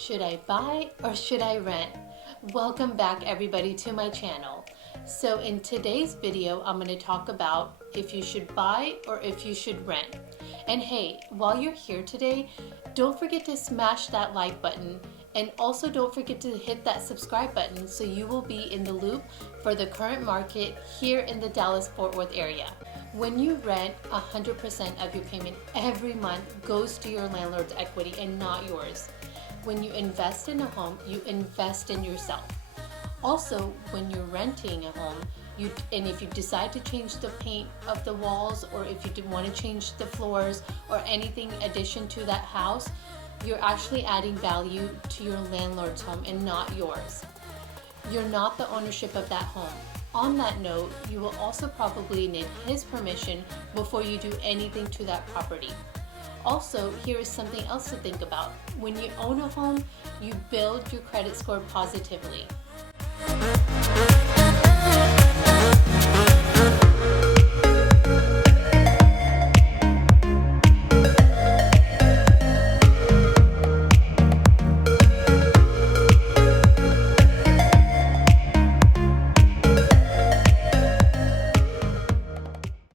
Should I buy or should I rent? Welcome back everybody to my channel. So in today's video, I'm going to talk about if you should buy or if you should rent. And hey, while you're here today, don't forget to smash that like button, and also don't forget to hit that subscribe button so you will be in the loop for the current market here in the Dallas-Fort Worth area. When you rent, 100% of your payment every month goes to your landlord's equity and not yours. When you invest in a home, you invest in yourself. Also, when you're renting a home, and if you decide to change the paint of the walls, or if you want to change the floors or anything addition to that house, you're actually adding value to your landlord's home and not yours. You're not the ownership of that home. On that note, you will also probably need his permission before you do anything to that property. Also, here is something else to think about. When you own a home, you build your credit score positively.